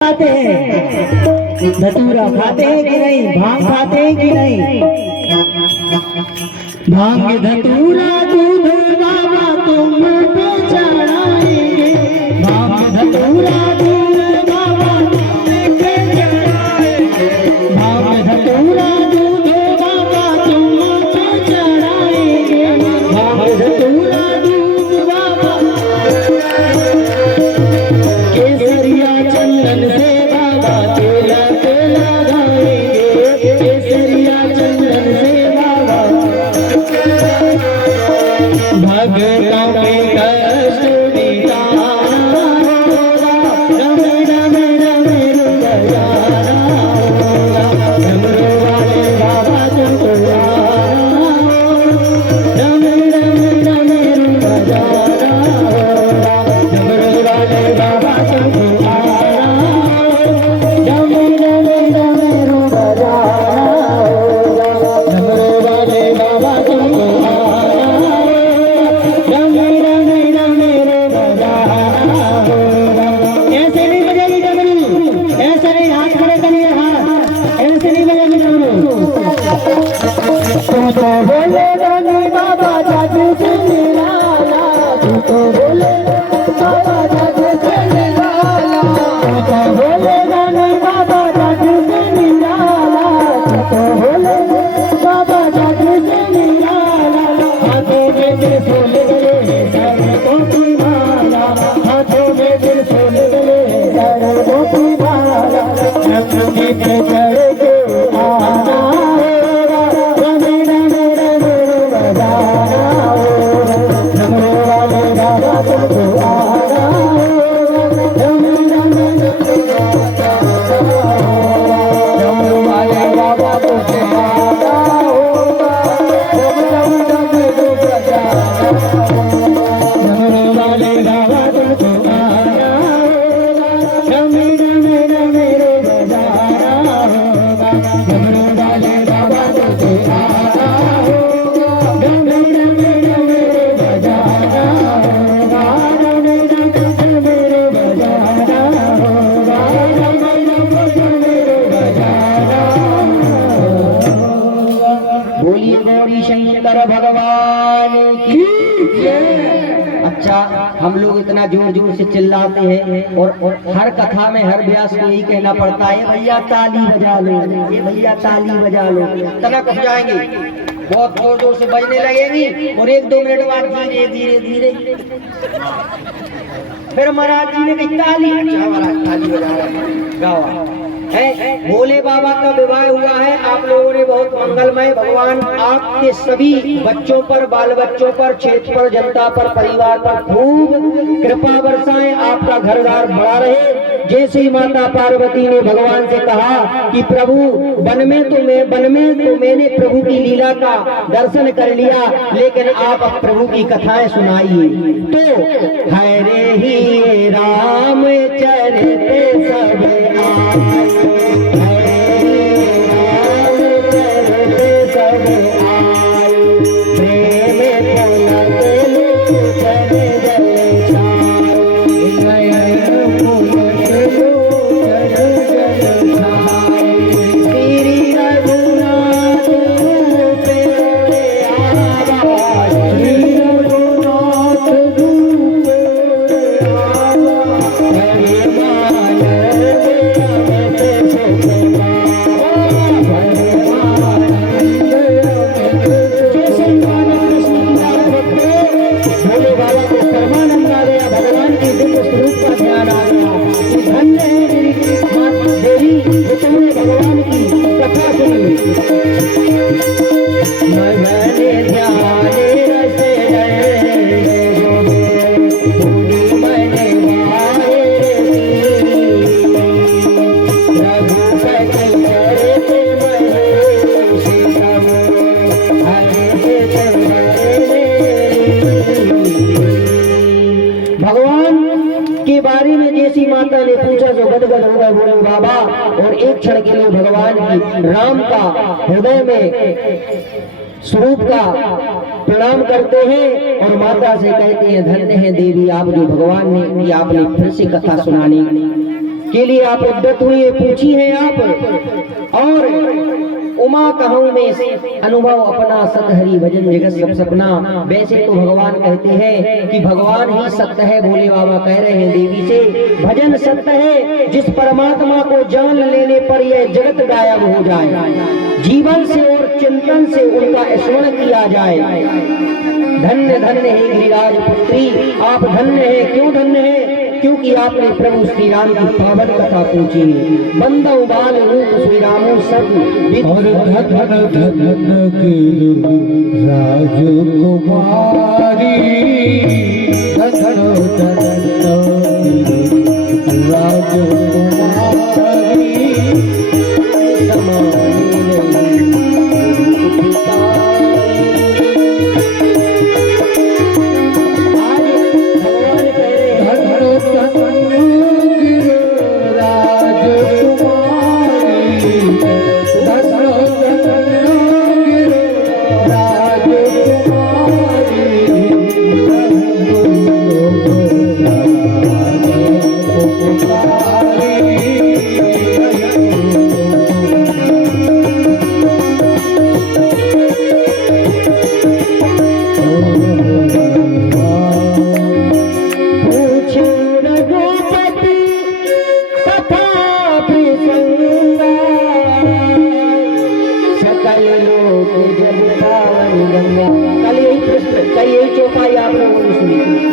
खाते हैं, धतूरा खाते हैं कि नहीं, भांग खाते हैं कि नहीं। भांग धतूरा दूध बाबा तुम पे चढ़ाएंगे, भांग धतूरा दूध बाबा तुम पे चढ़ाएंगे, भांग धतूरा दूध बाबा तुम पे चढ़ाएंगे, भांग धतूरा दूध बाबा। केसरिया चंदन से बाबा तिलक लगाएंगे, केसरिया चंदन से बाबा भगतों के कष्ट मिटाना होगा, रम रम रम बजाना होगा, डमरू वाले बाबा तुमको आना होगा, रम रम रम बजाना होगा, डमरू वाले बाबा तुमको आना होगा, रम रम रम बजाना होगा, डमरू वाले बाबा तुमको ऐसे नहीं बजेगी डमरू, ऐसे नहीं, हाथ खड़े करिए, हाथ ऐसे नहीं बजेगी डमरू। तू तो बोले रानी बाबा जादू से निराला, तू तो बोले बाबा जादू से निराला, तू तो बोले रानी बाबा जादू से निराला, तू तो बोले बाबा जादू से निराला। हाथों में त्रिशूल गले सर्पों की माला, हाथों में त्रिशूल गले सर्पों की माला, चक्र पे चढ़ के आना होगा, रम रम रम बजाना होगा, डमरू वाले बाबा तुमको आना होगा, रम रम डमरू वाले बाबा तुमको आना होगा, रम रम बजाना होगा, डमरू वाले बाबा तुमको आना होगा, रम रम बजाना होगा, डमरू वाले बाबा तुमको आना होगा, रम रम बजाना होगा, रम रम बजाना होगा, रम रम बजाना होगा। बोलिए गौरी शंकर भगवान की जय। अच्छा, हम लोग इतना जोर जोर से चिल्लाते हैं और हर कथा में हर व्यास को यही कहना पड़ता है, भैया ताली बजा लो, ये भैया ताली बजा लो, तनक हो जाएंगे, बहुत जोर जोर से बजने लगेंगी और 1-2 मिनट बाद धीरे धीरे धीरे फिर महाराज जी ने कही ताली, अच्छा महाराज ताली बजा रहे गावा है। भोले बाबा का विवाह हुआ है, आप लोगों ने बहुत मंगलमय, भगवान आपके सभी बच्चों पर, बाल बच्चों पर, क्षेत्र पर, जनता पर, परिवार पर खूब कृपा बरसाएं, आपका घर द्वार बड़ा रहे। जैसे माता पार्वती ने भगवान से कहा कि प्रभु वन में तो मैंने प्रभु की लीला का दर्शन कर लिया, लेकिन आप प्रभु की कथाएं सुनाइए। तो हरे ही राम चरते सब आए, माता ने पूछा जो गदगद हो गए बोले बाबा, और एक क्षण के लिए भगवान की राम का हृदय में स्वरूप का प्रणाम करते हैं और माता से कहते हैं धन्य है देवी आप जो भगवान ने कि आपने फिर से कथा सुनानी। के लिए आप उद्यत हुए, पूछी है आप। और उमा कहूँ में अनुभव अपना, सत हरि भजन जगत सब सपना। वैसे तो भगवान कहते हैं कि भगवान ही सत्य है, भोले बाबा कह रहे हैं देवी से भजन सत्य है, जिस परमात्मा को जान लेने पर यह जगत गायब हो जाए, जीवन से और चिंतन से उनका स्मरण किया जाए। धन्य धन्य है गिरिराज पुत्री, आप धन्य है। क्यों धन्य है? क्योंकि आपने प्रभु श्री राम की पावन कथा पूछी। बंदो बाल रूप श्री रामो सब और धन धन की राजकुमारी, धन धन राजकुमारी,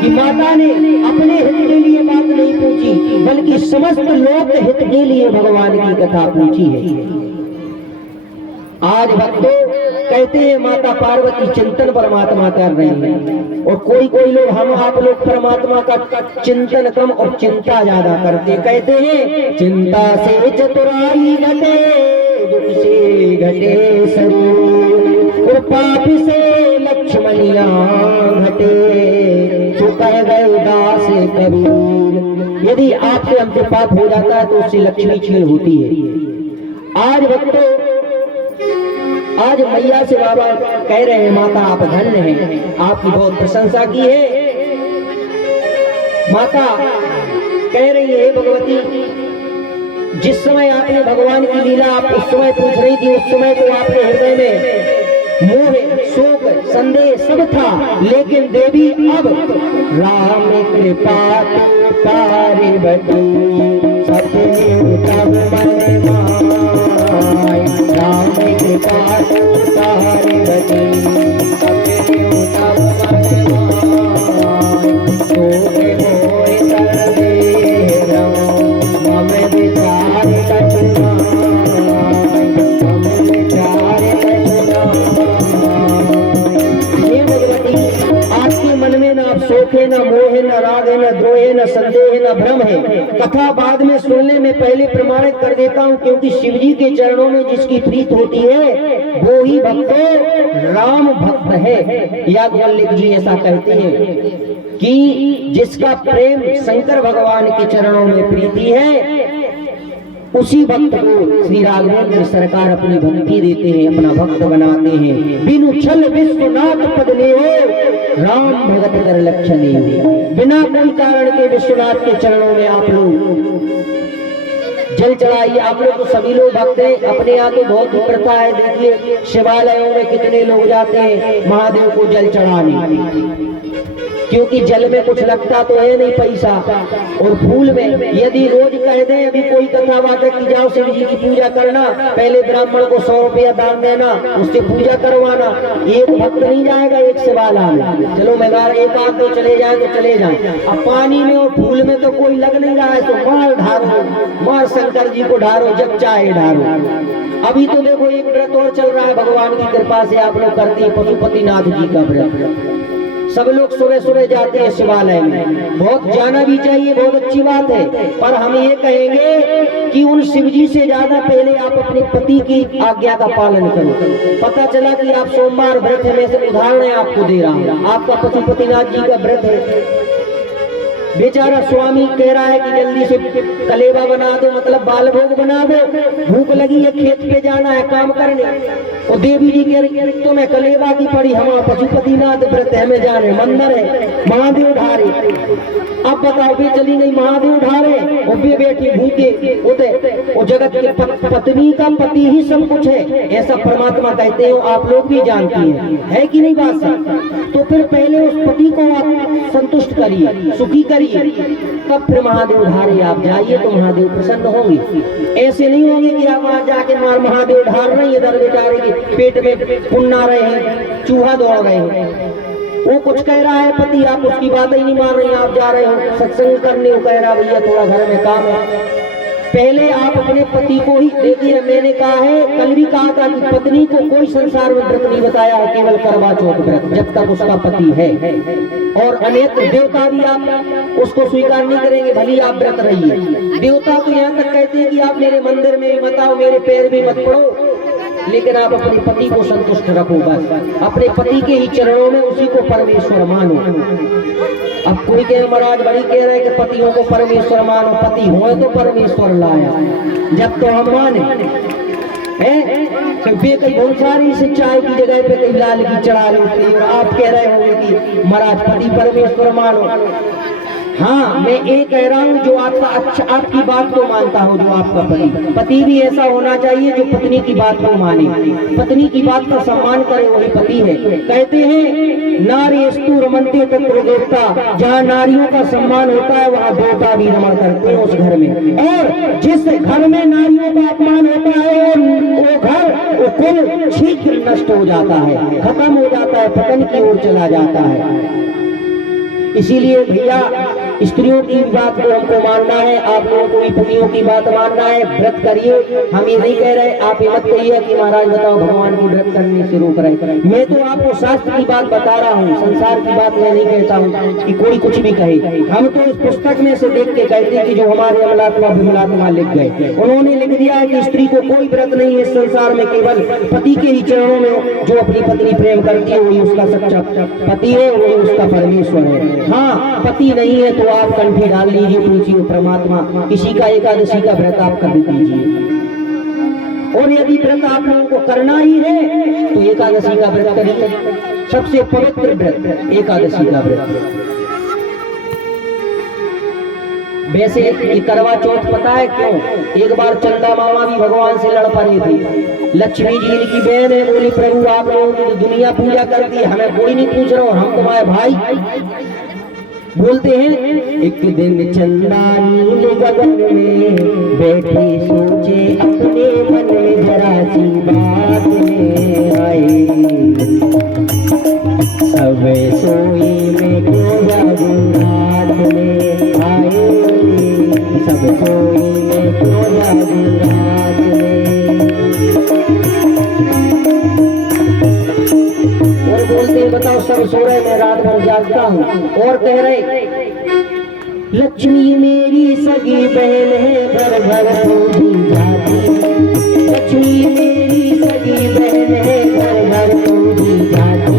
कि माता ने अपने हित के लिए बात नहीं पूछी, बल्कि समस्त लोक हित के लिए भगवान की कथा पूछी है। आज भक्तों कहते हैं माता पार्वती चिंतन परमात्मा कर रहे हैं, और कोई कोई लोग, हम आप लोग परमात्मा का चिंतन कम और चिंता ज्यादा करते। कहते हैं चिंता से चतुराई घटे, दुख से घटे शरीर, और पाप से लक्ष्मणिया घटे, तो कह गए दास कबीर। यदि आपसे हमसे पाप हो जाता है तो उससे लक्ष्मी छीन होती है। आज भक्तों, आज मैया से बाबा कह रहे हैं माता आप धन्य हैं, आपकी बहुत प्रशंसा की है। माता कह रही है भगवती, जिस समय आपने भगवान की लीला आप उस समय पूछ रही थी, उस समय तो आपके हृदय में मोह, शोक, संदेह सब था, लेकिन देवी अब राम कृपा पार्वती सतयुग तब मन माय, राम कृपा पार्वती सतयुग तब मन माय, तोके मोहि सर्वे राम, मम विचार कछुना, मम विचार कछुना। हे भगवती, आपके मन में न शोक है, न मोह है, न राग है, न द्रोह है, न संदेह है, न भ्रम है। कथा बाद में सुनने में पहले प्रमाणित कर देता हूँ, क्योंकि शिव जी के चरणों में जिसकी प्रीत होती है वो ही भक्तों राम भक्त है। याज्ञवल्क्य जी ऐसा कहते हैं कि जिसका प्रेम शंकर भगवान के चरणों में प्रीति है, उसी भक्त को श्री राघवेंद्र सरकार अपनी भक्ति देते हैं, अपना भक्त बनाते हैं। बिनु छल विश्वनाथ पद ले हो, राम भगत कर लक्षण हो। बिना कोई कारण के विश्वनाथ के चरणों में आप लोग जल चढ़ाइए। आप लोग तो सभी लोग भक्त हैं, अपने यहाँ तो बहुत ही प्रथा है। देखिए शिवालयों में कितने लोग जाते हैं महादेव को जल चढ़ाने, क्योंकि जल में कुछ लगता तो है नहीं पैसा, और फूल में यदि रोज कह दें अभी कोई कथा वाचक की जाओ शिव जी की पूजा करना, पहले ब्राह्मण को 100 रुपया दान देना, उससे पूजा करवाना, एक भक्त नहीं जाएगा एक शिवाला में। चलो मैं एक आध तो चले जाए तो चले जाए, अब पानी में और फूल में तो कोई लग नहीं रहा है, तो मार ढारो, मार शंकर जी को ढारो, जब चाहे ढारो। अभी तो देखो एक व्रत और चल रहा है, भगवान की कृपा से आप लोग करते हैं पशुपतिनाथ जी का व्रत। सब लोग सुबह सुबह जाते हैं शिवालय में, बहुत जाना भी चाहिए, बहुत अच्छी बात है। पर हम ये कहेंगे कि उन शिव जी से ज्यादा पहले आप अपने पति की आज्ञा का पालन करो। पता चला कि आप सोमवार व्रत है, मैं से उदाहरण आपको दे रहा हूँ, आपका पशुपतिनाथ जी का व्रत है, बेचारा स्वामी कह रहा है कि जल्दी से कलेवा बना दो, मतलब बाल भोग बना दो, भूख लगी है, खेत पे जाना है काम करने। और देवी जी कह रही तो मैं कलेवा की पड़ी, हम पशुपतिनाथ व्रत है में जाने, मंदिर है महादेव ढारे। अब बताओ वे चली गई महादेव ढारे और वे बैठी भूखे होते, और जगत की पत्नी का पति ही सब कुछ है, ऐसा परमात्मा कहते हो, आप लोग भी जानती हैं, है कि नहीं बात सब? तो फिर पहले उस पति को आप संतुष्ट करिए, सुखी करिए, तब फिर महादेव ढारे आप जाइए तो महादेव प्रसन्न होंगे। ऐसे नहीं होंगे कि आप वहां जाके महादेव ढार रहे हैं, इधर बेचारे के पेट में पुन्ना रहे हैं, चूहा दौड़ रहे हैं, वो कुछ कह रहा है पति, आप उसकी बात ही नहीं मान रही, आप जा रहे हो सत्संग करने, वो कह रहा भैया थोड़ा घर में काम है। पहले आप अपने पति को ही देखिए, मैंने कहा है, कल भी कहा था कि पत्नी को कोई संसार में व्रत नहीं बताया है, केवल करवा चौथ व्रत, जब तक उसका पति है। और अनेक देवता भी आप उसको स्वीकार नहीं करेंगे, भली आप व्रत रहिए। देवता तो यहाँ तक कहते हैं कि आप मेरे मंदिर में मत आओ, मेरे पैर भी मत पड़ो, लेकिन आप अपने पति को संतुष्ट रखो, बस अपने पति के ही चरणों में उसी को परमेश्वर मानो। अब कोई कहे महाराज बड़ी कह रहे कि पतियों को परमेश्वर मानो, पति हुए तो परमेश्वर लाया, जब तो हम माने हैं तो बहुत सारी से चाय की जगह पे कहीं लाल की चढ़ा लेते, और आप कह रहे होंगे कि महाराज पति परमेश्वर मानो। हाँ, मैं ये कह रहा हूँ जो आपका अच्छा, आपकी बात को मानता हूँ, जो आपका पति भी ऐसा होना चाहिए जो पत्नी की बात को माने, पत्नी की बात का सम्मान करे, वही पति है। कहते हैं नारीस्तु रमन्ते तत्र देवता, जहाँ नारियों का सम्मान होता है वहाँ देवता भी रमण करते हैं उस घर में। और जिस घर में नारियों का अपमान होता है वो घर, वो कुल शीघ्र नष्ट हो जाता है, खत्म हो जाता है, पतन की ओर चला जाता है। इसीलिए भैया स्त्रियों की बात को हमको मानना है, आप लोगों को भी पतियों की बात मानना है, व्रत करिए। हम ये नहीं कह रहे, आप ये मत कहिए कि महाराज बताओ भगवान की व्रत करने से रोक रहे। मैं तो आपको शास्त्र की बात बता रहा हूँ, संसार की बात मैं नहीं कहता हूँ कि कोई कुछ भी कहे। हम तो इस पुस्तक में से देख के कहते हैं कि जो हमारे अमलात्मा विमलात्मा लिख गए, उन्होंने लिख दिया है कि स्त्री को कोई व्रत नहीं है इस संसार में, केवल पति के ही चरणों में जो अपनी पत्नी प्रेम करती है वही उसका सच्चा पति है, वही उसका परमेश्वर है। हाँ, पति नहीं है तो आप कंठी डाल लीजिए तुलसी परमात्मा, किसी का एकादशी का व्रत आप कर दीजिए। और यदि व्रत आप लोगों को करना ही है तो एकादशी का व्रत करिए, सबसे पवित्र व्रत एकादशी का व्रत। वैसे ये करवा चौथ पता है क्यों? एक बार चंदा मामा भी भगवान से लड़ पड़ी थी। लक्ष्मी जी इनकी बहन है, बोली प्रभु आप लोगों की तो दुनिया पूजा करती है, हमें कोई नहीं पूछ रहा हूँ, हम तुम्हारे भाई। बोलते हैं एक दिन चंदा नील गगन में बैठी सोचे अपने मन में जरा सी बात में आई, सब सोई में क्यों जागू रात में आए, सब सोई में क्यों जागू रात में। और बोलते बताओ सब सो रहे मैं रात भर जागता हूँ। और कह रहे लक्ष्मी मेरी सगी बहन है घर घर पूजी जाती, लक्ष्मी मेरी सगी बहन है घर घर पूजी जाती,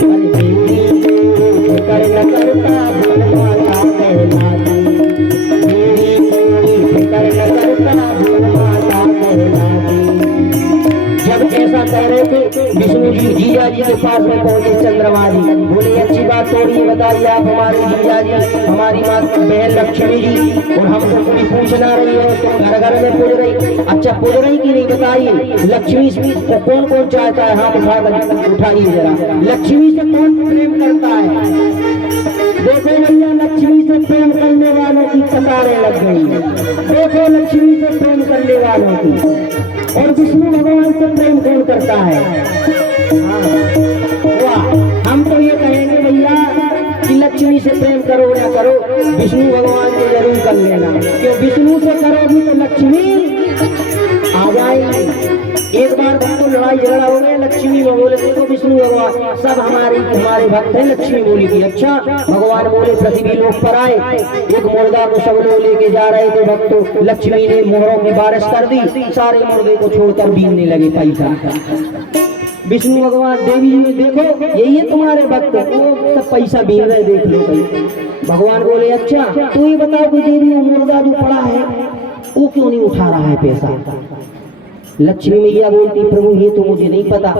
पर मेरी फिकर न करता भूल माता कहलाती, मेरी फिकर न करता भूल माता कहलाती। जब ऐसा कह रहे थे विष्णु जी जीजा जी के पास में पहुंचे चंद्रमा जी, बोले अच्छी बात थोड़ी बताइए आप हमारे जीजा जी, हमारी माँ बहन लक्ष्मी जी, और हमको कोई पूछना रही है तो घर घर में पूज रही, अच्छा पूज रही कि नहीं बताइए। लक्ष्मी को कौन कौन चाहता है हाथ उठाकर उठाइए जरा, लक्ष्मी से कौन प्रेम करता है? देखो भैया लक्ष्मी से प्रेम करने वालों की कतारें लग गई, देखो लक्ष्मी से प्रेम करने वालों की। और विष्णु भगवान से प्रेम कौन करता है? वाह, हम तो ये कहेंगे भैया कि लक्ष्मी से प्रेम करो या करो, विष्णु भगवान से जरूर कर लेना, क्यों विष्णु से करोगी तो लक्ष्मी आ जाएगी। एक बार भक्तों लड़ाई झगड़ा हो गया, लक्ष्मी बोले देखो विष्णु भगवान सब हमारे भक्त हैं। लक्ष्मी बोली कि अच्छा। भगवान बोले पृथ्वी लोक पर आए, एक मुर्दा को सब लोग लेके जा रहे थे भक्तों, लक्ष्मी ने मोहरों की बारिश कर दी, सारे मुर्दे को छोड़कर बीनने लगे पैसा। विष्णु भगवान देवी जी ने देखो यही है तुम्हारे भक्त, वो सब पैसा बीन रहे, देख लो। भगवान बोले अच्छा तू ही बताओ कि जो भी वो मुर्दा जो पड़ा है वो क्यों नहीं उठा रहा है पैसा। लक्ष्मी मैया बोलती प्रभु ये तो मुझे नहीं पता।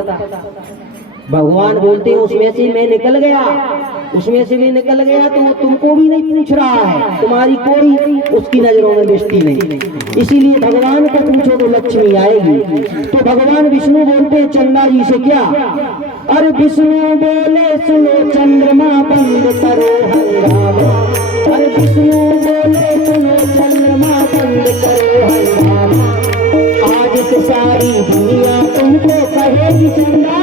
भगवान बोलते उसमें से मैं निकल गया, उसमें से भी निकल गया तो वो तुमको भी नहीं पूछ रहा है, तुम्हारी कोई उसकी नजरों में दृष्टि नहीं, इसीलिए भगवान को पूछो तो लक्ष्मी आएगी। तो भगवान विष्णु बोलते हैं चंदा जी से क्या, अरे विष्णु बोले सुनो चंद्रमा बंद करो हंगामा, अरे विष्णु बोले सुनो चंद्रमा बंद करो हंगामा, आज से सारी दुनिया तुमको कहेगी चंदा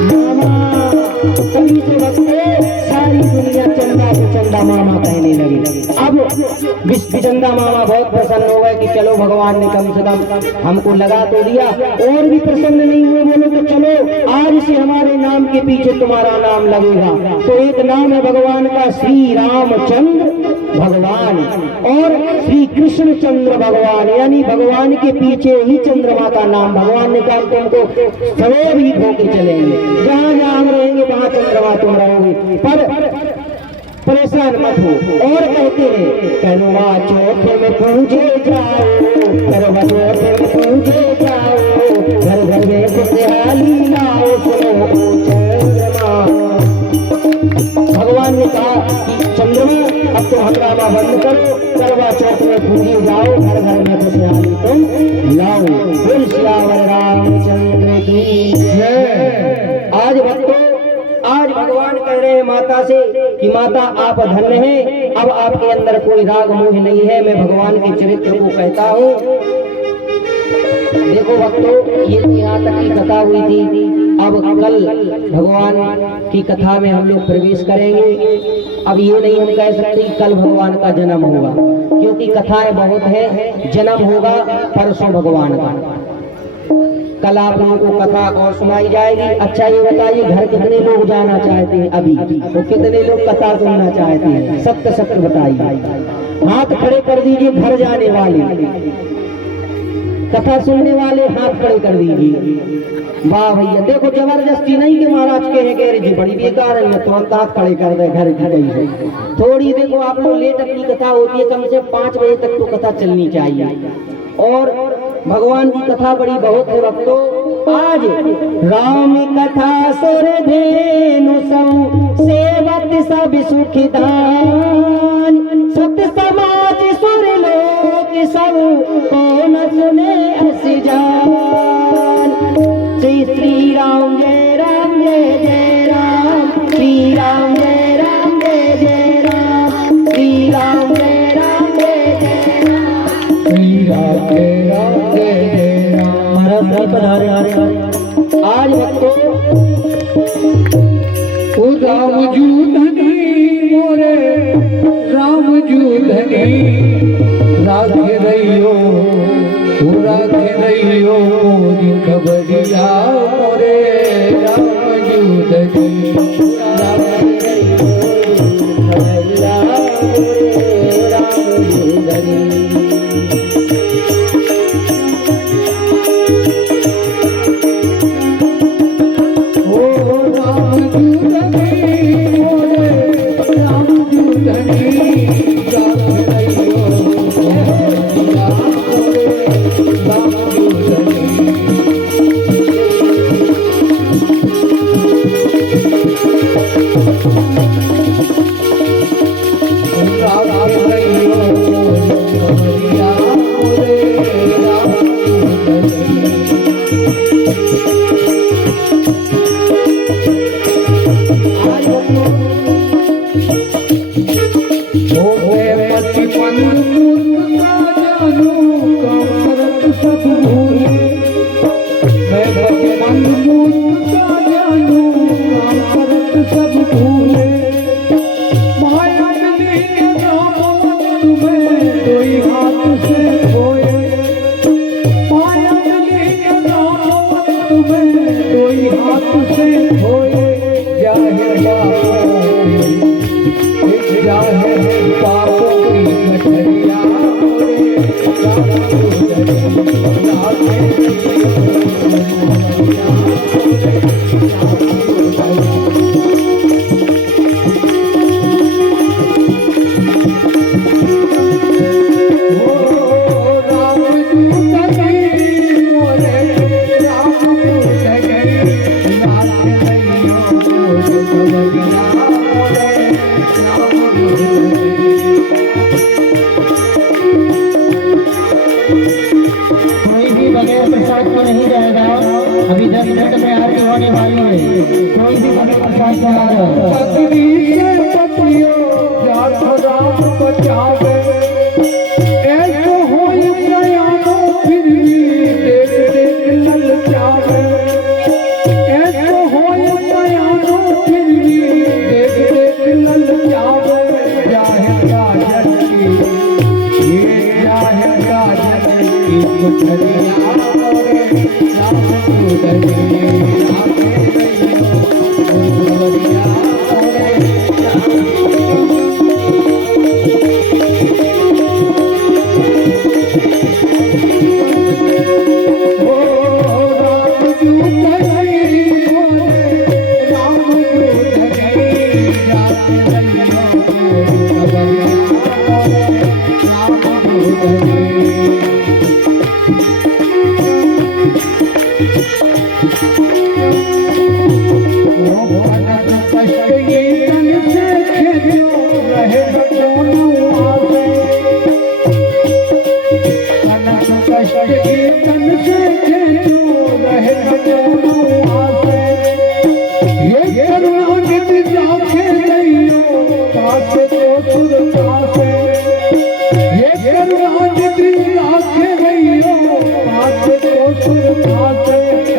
मामा। कभी से बच्चे सारी दुनिया चंदा से चंदा मामा कहने लगी। अब चंदा मामा बहुत प्रसन्न हो गए कि चलो भगवान ने कम से कम हमको लगा तो दिया, और भी प्रसन्न नहीं हुए, बोलो तो चलो आज से हमारे नाम के पीछे तुम्हारा नाम लगेगा। तो एक नाम है भगवान का श्री रामचंद्र भगवान और श्री कृष्ण चंद्र भगवान, यानी भगवान के पीछे ही चंद्रमा का नाम। भगवान ने कहा तुमको सदैव ही होके चलेंगे, जहाँ जहाँ हम रहेंगे वहाँ चंद्रमा तुम रहोगे, पर परेशान मत हो। और कहते हैं करवा चौथ में पूजे जाओ, करवा चौथ में पूजे जाओ, घर घर में खुशहाली लाओ, सुनो चंद्रमा। भगवान ने कहा कि चंद्रमा अब तो हंगामा बंद करो, करवा चौथ में पूजे जाओ, घर घर में खुशहाली तुम लाओ। बोल सियावर रामचंद्र की जय। आज भक्तों आज भगवान कह रहे हैं माता से कि माता आप धन्य हैं, अब आपके अंदर कोई राग मोह नहीं है, मैं भगवान के चरित्र को कहता हूँ। देखो भक्तों ये यहाँ तक की कथा हुई थी, अब कल भगवान की कथा में हम लोग प्रवेश करेंगे। अब ये नहीं हम कह सकते कि कल भगवान का जन्म होगा, क्योंकि कथाएं बहुत है, जन्म होगा परसों भगवान का। कल आप लोगों को कथा और सुनाई जाएगी। अच्छा ये बताइए घर कितने लोग जाना चाहते हैं अभी, तो कितने लोग कथा सुनना चाहते हैं, सत्य सत्य बताइए। हाथ खड़े कर दीजिए घर जाने वाले, कथा सुनने वाले हाथ खड़े कर दीजिए। वाह भैया, देखो जबरदस्ती नहीं कि महाराज कहे गए जी बड़ी बेकार है, मैं तुरंत हाथ खड़े कर दे घर खड़े ही। थोड़ी देखो आप लोग लेट अपनी कथा होती है, कम से 5 बजे तक तो कथा चलनी चाहिए, और भगवान की कथा बड़ी बहुत है भक्तों। आज राम कथा सुर धेनु सब सेवत सब सुखदान, सत समाज सुर लोक सब कौन सुने अस जान। श्री श्री राम जय राम जय जय राम, श्री राम जय राम जय जय राम, श्री राम जय राम जय जय राम, श्री राम जय राम जय जय राम। महाराज पधारे हरे हरे। आज भक्तों ओ राम जूधनी मोरे राम जूधनी राखे रहियो, ओ राखे रहियो मोरी खबरिया मोरे राम जूधनी राखे रहियो खबरिया मोरे राम जूधनी। कोई भी बगैर प्रसाद को नहीं जाएगा। अभी 10 मिनट में आरती होने वाली है, कोई भी बगैर प्रसाद को ना जाए। पत्नी से पतियो जात राम बचावे, ऐसो होय सयानो फिर भी देख देख ललचावे, ऐसो होय सयानो फिर भी देख देख ललचावे। जाहे राजन की ये जाहे राजन की पुतरिया मोरे राम दूधनी आके रहियो पुतरिया मोरे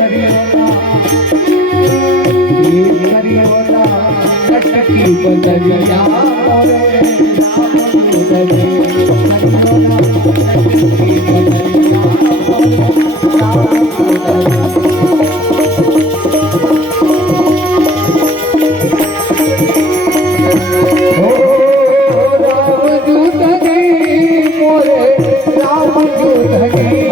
बदरिया मोरे राम दूधनी हरियोला लटकी बदरिया मोरे राम दूधनी मोरे राम दूधनी